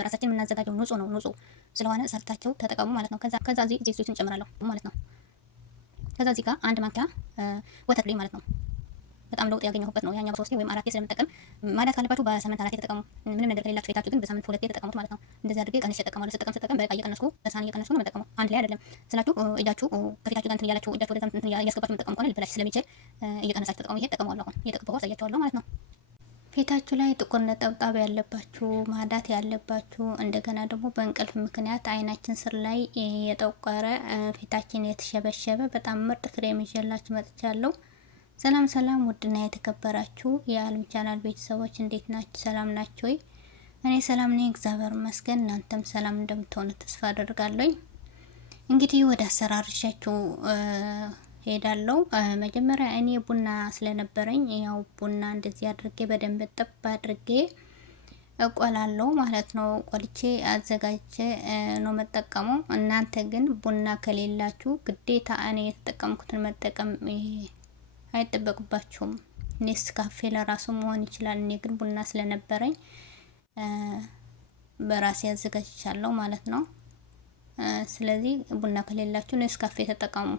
በራሳችን የምናዘጋጀው ንጹህ ነው። ንጹህ ስለሆነ ሰርታችሁ ተጠቀሙ ማለት ነው። ከዛ እዚህ ዘይቱን እንጨምራለሁ ማለት ነው። ከዛ እዚህ ጋር አንድ ማንኪያ ወተት ላይ ማለት ነው። በጣም ለውጥ ያገኘሁበት ነው። ያኛው በሶስቴ ወይም አራቴ ስለምጠቀም ማዳት ካለባችሁ በሳምንት አራቴ ተጠቀሙ። ምንም ነገር ከሌላችሁ ቤታችሁ ግን በሳምንት ሁለቴ ተጠቀሙት ማለት ነው። እንደዚህ አድርጌ ቀንሼ እጠቀማለሁ። ስጠቀም በቃ እየቀነስኩ በሳህን እየቀነስኩ ነው የምጠቀመው። አንድ ላይ አይደለም ስላችሁ እጃችሁ ከፊታችሁ ጋር እንትን እያላችሁ እጃችሁ ወደዛ እንትን እያስገባችሁ የምትጠቀሙ ከሆነ ሊበላሽ ስለሚችል እየቀነሳችሁ ተጠቀሙ። ይሄ እጠቀመዋለሁ። አሁን እየተቀባሁ አሳያችኋለሁ ማለት ነው። ፊታችሁ ላይ ጥቁር ነጠብጣብ ያለባችሁ፣ ማዳት ያለባችሁ፣ እንደገና ደግሞ በእንቅልፍ ምክንያት አይናችን ስር ላይ የጠቆረ ፊታችን የተሸበሸበ በጣም ምርጥ ክሬም ይዤላችሁ መጥቻለሁ። ሰላም ሰላም፣ ውድና የተከበራችሁ የዓለም ቻናል ቤተሰቦች እንዴት ናችሁ? ሰላም ናችሁ ወይ? እኔ ሰላም ነኝ፣ እግዚአብሔር ይመስገን። እናንተም ሰላም እንደምትሆኑ ተስፋ አደርጋለሁ። እንግዲህ ወደ አሰራርሻችሁ ሄዳለሁ። መጀመሪያ እኔ ቡና ስለነበረኝ ያው ቡና እንደዚህ አድርጌ በደንብ ጥብ አድርጌ እቆላለሁ ማለት ነው። ቆልቼ አዘጋጅቼ ነው መጠቀመው። እናንተ ግን ቡና ከሌላችሁ ግዴታ እኔ የተጠቀምኩትን መጠቀም አይጠበቅባችሁም። ኔስካፌ ለራሱ መሆን ይችላል። እኔ ግን ቡና ስለነበረኝ በራሴ አዘጋጅቻለሁ ማለት ነው። ስለዚህ ቡና ከሌላችሁ ኔስካፌ ተጠቀሙ።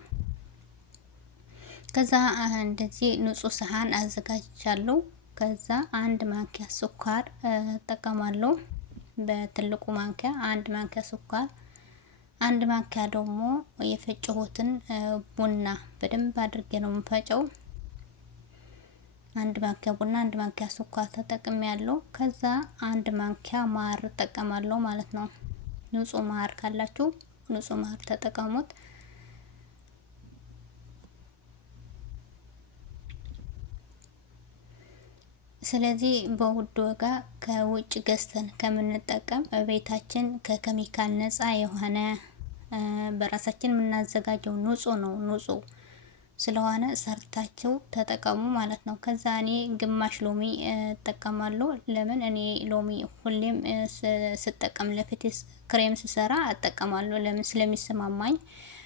ከዛ እንደዚህ ንጹህ ሰሃን አዘጋጅቻለሁ። ከዛ አንድ ማንኪያ ስኳር እጠቀማለሁ። በትልቁ ማንኪያ አንድ ማንኪያ ስኳር፣ አንድ ማንኪያ ደግሞ የፈጨሁትን ቡና በደንብ አድርጌ ነው የምፈጨው። አንድ ማንኪያ ቡና፣ አንድ ማንኪያ ስኳር ተጠቅሜያለሁ። ከዛ አንድ ማንኪያ ማር እጠቀማለሁ ማለት ነው። ንጹህ ማር ካላችሁ ንጹህ ማር ተጠቀሙት። ስለዚህ በውድ ዋጋ ከውጭ ገዝተን ከምንጠቀም ቤታችን ከኬሚካል ነፃ የሆነ በራሳችን የምናዘጋጀው ንጹህ ነው። ንጹህ ስለሆነ ሰርታችሁ ተጠቀሙ ማለት ነው። ከዛ እኔ ግማሽ ሎሚ እጠቀማለሁ። ለምን እኔ ሎሚ ሁሌም ስጠቀም ለፊት ክሬም ስሰራ እጠቀማለሁ። ለምን ስለሚስማማኝ።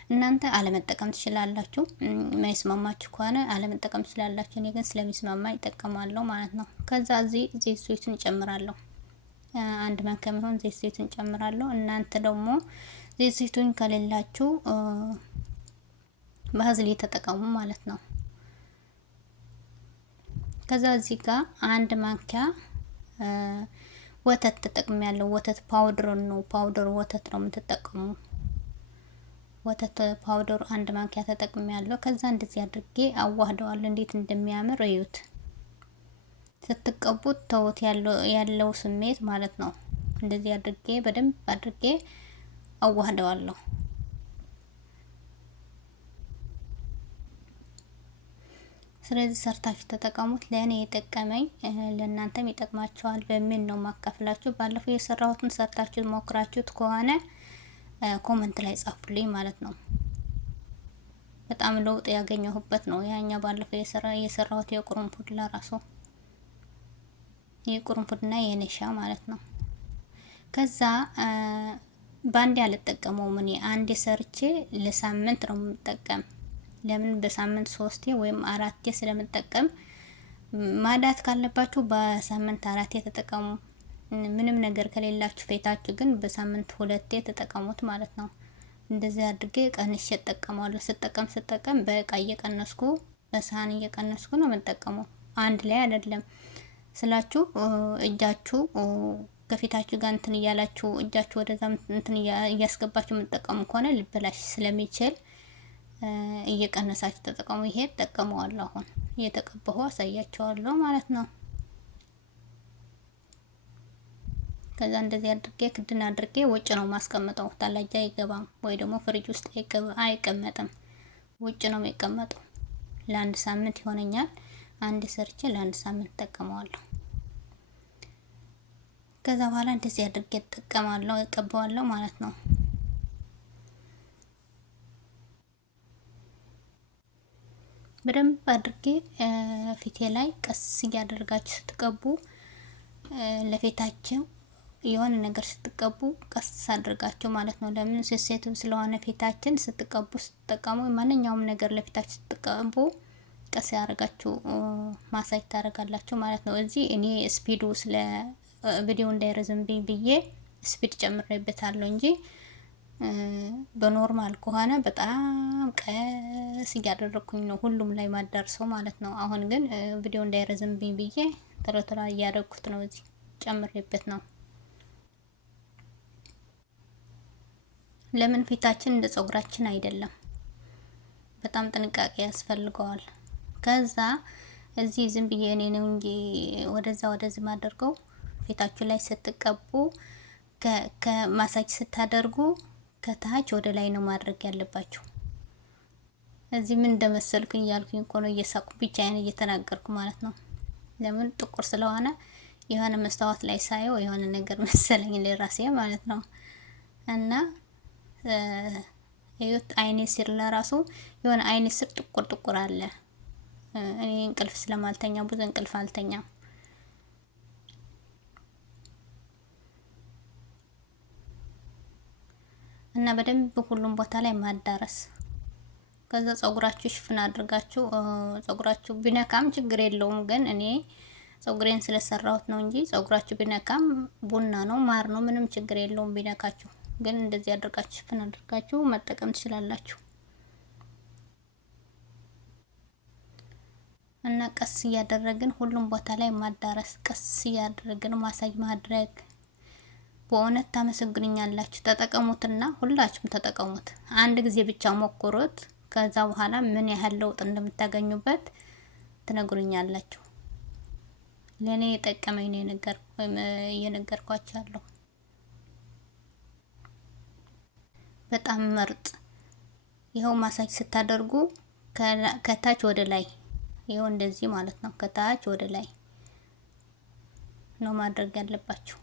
እናንተ አለመጠቀም ትችላላችሁ። የማይስማማችሁ ከሆነ አለመጠቀም ትችላላችሁ። እኔ ግን ስለሚስማማኝ እጠቀማለሁ ማለት ነው። ከዛ እዚህ ዘይት ዘይቱን እንጨምራለሁ። አንድ ማንኪያ የሚሆን ዘይት ዘይቱን እንጨምራለሁ። እናንተ ደግሞ ዘይት ዘይቱን ከሌላችሁ ባዝሊት ተጠቀሙ ማለት ነው። ከዛ እዚህ ጋር አንድ ማንኪያ ወተት ተጠቅሜያለሁ። ወተት ፓውደር ነው፣ ፓውደር ወተት ነው የምትጠቀሙ። ወተት ፓውደር አንድ ማንኪያ ተጠቅሜያለሁ። ከዛ እንደዚህ አድርጌ አዋህደዋለሁ። እንዴት እንደሚያምር እዩት። ስትቀቡት ተውት ያለው ስሜት ማለት ነው። እንደዚህ አድርጌ በደንብ አድርጌ አዋህደዋለሁ። ስለዚህ ሰርታችሁ ተጠቀሙት። ለእኔ የጠቀመኝ ለእናንተም ይጠቅማችኋል በሚል ነው ማካፍላችሁ። ባለፈው የሰራሁትን ሰርታችሁ ሞክራችሁት ከሆነ ኮመንት ላይ ጻፉልኝ ማለት ነው። በጣም ለውጥ ያገኘሁበት ነው። ያኛው ባለፈው የሰራሁት የቁርንፉድ ለራሱ የቁርንፉድና የነሻ ማለት ነው። ከዛ ባንዴ አልጠቀመውም እኔ አንዴ ሰርቼ ለሳምንት ነው የምጠቀም። ለምን በሳምንት 3ቴ ወይም 4ቴ ስለምጠቀም። ማዳት ካለባችሁ በሳምንት 4ቴ ተጠቀሙ። ምንም ነገር ከሌላችሁ ፌታችሁ ግን በሳምንት 2ቴ ተጠቀሙት ማለት ነው። እንደዚህ አድርጌ ቀንሼ እጠቀማለሁ። ስጠቀም በእቃ እየቀነስኩ በሳህን እየቀነስኩ ነው የምጠቀመው። አንድ ላይ አይደለም ስላችሁ እጃችሁ ከፊታችሁ ጋር እንትን እያላችሁ እጃችሁ ወደዛ እንትን እያስገባችሁ የምትጠቀሙ ከሆነ ሊበላሽ ስለሚችል እየቀነሳችሁ ተጠቀሙ። ይሄ ተጠቀመዋለሁ። አሁን እየተቀባሁ አሳያችኋለሁ ማለት ነው። ከዛ እንደዚህ አድርጌ ክድን አድርጌ ውጭ ነው ማስቀመጠው። ታላጃ አይገባም ወይ ደግሞ ፍሪጅ ውስጥ አይቀመጥም። ውጭ ነው የሚቀመጠው። ለአንድ ሳምንት ይሆነኛል። አንድ ሰርቼ ለአንድ ሳምንት ተጠቀመዋለሁ። ከዛ በኋላ እንደዚህ አድርጌ ተጠቀማለሁ፣ እቀባዋለሁ ማለት ነው። በደንብ አድርጌ ፊቴ ላይ ቀስ እያደረጋችሁ ስትቀቡ ለፊታችሁ የሆነ ነገር ስትቀቡ ቀስ አድርጋችሁ ማለት ነው። ለምን ሴንሲቲቭ ስለሆነ ፊታችን ስትጠቀሙ ማንኛውም ነገር ለፊታችሁ ስትቀቡ ቀስ ያደርጋችሁ ማሳጅ ታደርጋላችሁ ማለት ነው። እዚህ እኔ ስፒዱ ስለ ቪዲዮ እንዳይረዝምብኝ ብዬ ስፒድ ጨምሬበታለሁ እንጂ በኖርማል ከሆነ በጣም ቀስ እያደረኩኝ ነው ሁሉም ላይ ማዳርሰው ማለት ነው። አሁን ግን ቪዲዮ እንዳይረዝምብኝ ብዬ ቶሎ ቶሎ እያደረኩት ነው። እዚህ ጨምሬበት ነው። ለምን ፊታችን እንደ ፀጉራችን አይደለም፣ በጣም ጥንቃቄ ያስፈልገዋል። ከዛ እዚህ ዝም ብዬ እኔ ነው እንጂ ወደዛ ወደዚህ ማደርገው ፊታችሁ ላይ ስትቀቡ ከማሳጅ ስታደርጉ ከታች ወደ ላይ ነው ማድረግ ያለባችሁ። እዚህ ምን እንደመሰልኩኝ እያልኩኝ እኮ ነው እየሳቁ ብቻዬን እየተናገርኩ ማለት ነው። ለምን ጥቁር ስለሆነ የሆነ መስታወት ላይ ሳየው የሆነ ነገር መሰለኝ ለራሴ ማለት ነው። እና እዩት፣ አይኔ ስር ለራሱ የሆነ አይኔ ስር ጥቁር ጥቁር አለ። እኔ እንቅልፍ ስለማልተኛ ብዙ እንቅልፍ አልተኛም። እና በደንብ ሁሉም ቦታ ላይ ማዳረስ። ከዛ ፀጉራችሁ ሽፍን አድርጋችሁ ፀጉራችሁ ቢነካም ችግር የለውም። ግን እኔ ፀጉሬን ስለሰራሁት ነው እንጂ ፀጉራችሁ ቢነካም ቡና ነው ማር ነው ምንም ችግር የለውም ቢነካችሁ። ግን እንደዚህ አድርጋችሁ ሽፍን አድርጋችሁ መጠቀም ትችላላችሁ። እና ቀስ እያደረግን ሁሉም ቦታ ላይ ማዳረስ፣ ቀስ እያደረግን ማሳጅ ማድረግ። በእውነት ታመሰግኑኛላችሁ። ተጠቀሙትና ሁላችሁም ተጠቀሙት። አንድ ጊዜ ብቻ ሞክሩት። ከዛ በኋላ ምን ያህል ለውጥ እንደምታገኙበት ትነግሩኛላችሁ። ለኔ የጠቀመኝ ነው እየነገርኳችሁ ያለው። በጣም ምርጥ። ይኸው ማሳጅ ስታደርጉ ከታች ወደ ላይ፣ ይኸው እንደዚህ ማለት ነው። ከታች ወደ ላይ ነው ማድረግ ያለባችሁ።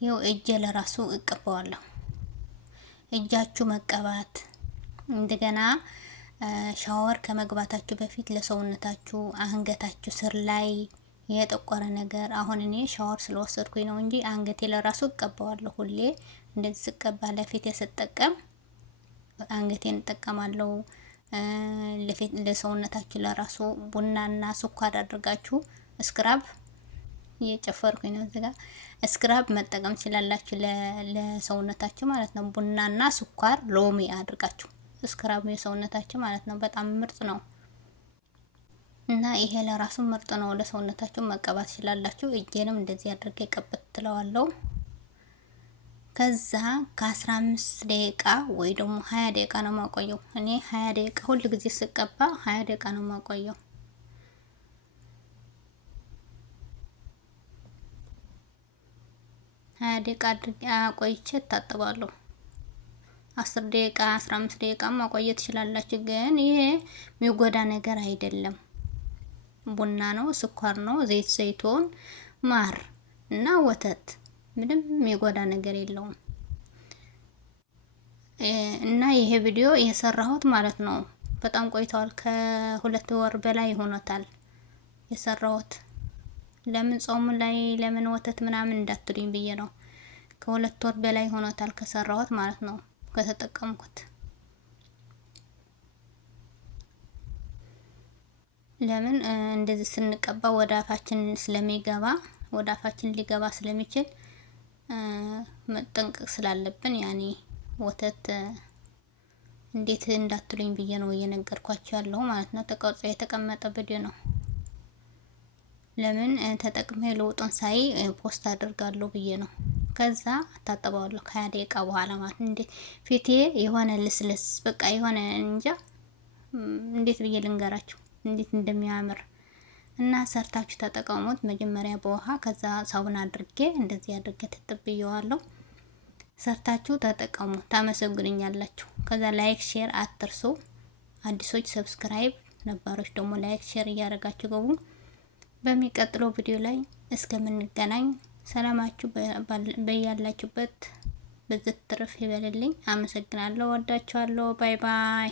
ይኸው እጄ ለራሱ እቀባዋለሁ። እጃችሁ መቀባት እንደገና ሻወር ከመግባታችሁ በፊት ለሰውነታችሁ አንገታችሁ ስር ላይ የጠቆረ ነገር፣ አሁን እኔ ሻወር ስለወሰድኩኝ ነው እንጂ አንገቴ ለራሱ እቀባዋለሁ። ሁሌ እንደዚህ ስቀባ ለፊቴ ስጠቀም አንገቴን እጠቀማለሁ። ለሰውነታችሁ ለራሱ ቡናና ስኳር አድርጋችሁ ስክራብ እየጨፈርኩኝ ነው እዚህ ጋር ስክራብ መጠቀም ትችላላችሁ ለሰውነታችሁ ማለት ነው። ቡናና ስኳር ሎሚ አድርጋችሁ ስክራብ የሰውነታችሁ ማለት ነው። በጣም ምርጥ ነው እና ይሄ ለራሱ ምርጥ ነው። ለሰውነታችሁ መቀባት ትችላላችሁ። እጄንም እንደዚህ አድርጌ ቀበት ትለዋለሁ። ከዛ ከ15 ደቂቃ ወይ ደግሞ 20 ደቂቃ ነው ማቆየው። እኔ 20 ደቂቃ ሁሉ ጊዜ ስቀባ 20 ደቂቃ ነው ማቆየው። 20 ደቂቃ አድርጌ ቆይቼ እታጠባለሁ። 10 ደቂቃ 15 ደቂቃ ማቆየት ትችላላችሁ። ግን ይሄ የሚጎዳ ነገር አይደለም። ቡና ነው፣ ስኳር ነው፣ ዘይት ዘይቶን፣ ማር እና ወተት ምንም የሚጎዳ ነገር የለውም። እና ይሄ ቪዲዮ የሰራሁት ማለት ነው በጣም ቆይቷል። ከ2 ወር በላይ ሆኖታል የሰራሁት። ለምን ጾሙ ላይ ለምን ወተት ምናምን እንዳትሉኝ ብዬ ነው። ከ2 ወር በላይ ሆኖታል ከሰራሁት ማለት ነው ከተጠቀምኩት። ለምን እንደዚህ ስንቀባ ወደ አፋችን ስለሚገባ ወደ አፋችን ሊገባ ስለሚችል መጠንቀቅ ስላለብን ያኔ ወተት እንዴት እንዳትሉኝ ብዬ ነው እየነገርኳችሁ ያለው ማለት ነው። ተቀርጾ የተቀመጠ ቪዲዮ ነው። ለምን ተጠቅሜ ለውጡን ሳይ ፖስት አደርጋለሁ ብዬ ነው። ከዛ አታጠባዋለሁ ከ20 ደቂቃ በኋላ ማለት ነው። እንዴ ፊቴ የሆነ ልስልስ በቃ የሆነ እንጃ እንዴት ብዬ ልንገራችሁ እንዴት እንደሚያምር እና ሰርታችሁ ተጠቀሙት። መጀመሪያ በውሃ ከዛ ሳቡን አድርጌ እንደዚህ አድርጌ ተጠብየዋለሁ። ሰርታችሁ ተጠቀሙ፣ ታመሰግኑኛላችሁ። ከዛ ላይክ ሼር አትርሱ። አዲሶች ሰብስክራይብ፣ ነባሮች ደግሞ ላይክ ሼር እያደረጋችሁ ገቡ። በሚቀጥለው ቪዲዮ ላይ እስከምንገናኝ ሰላማችሁ በያላችሁበት በዝት ትርፍ ይበልልኝ። አመሰግናለሁ። ወዳችኋለሁ። ባይ ባይ።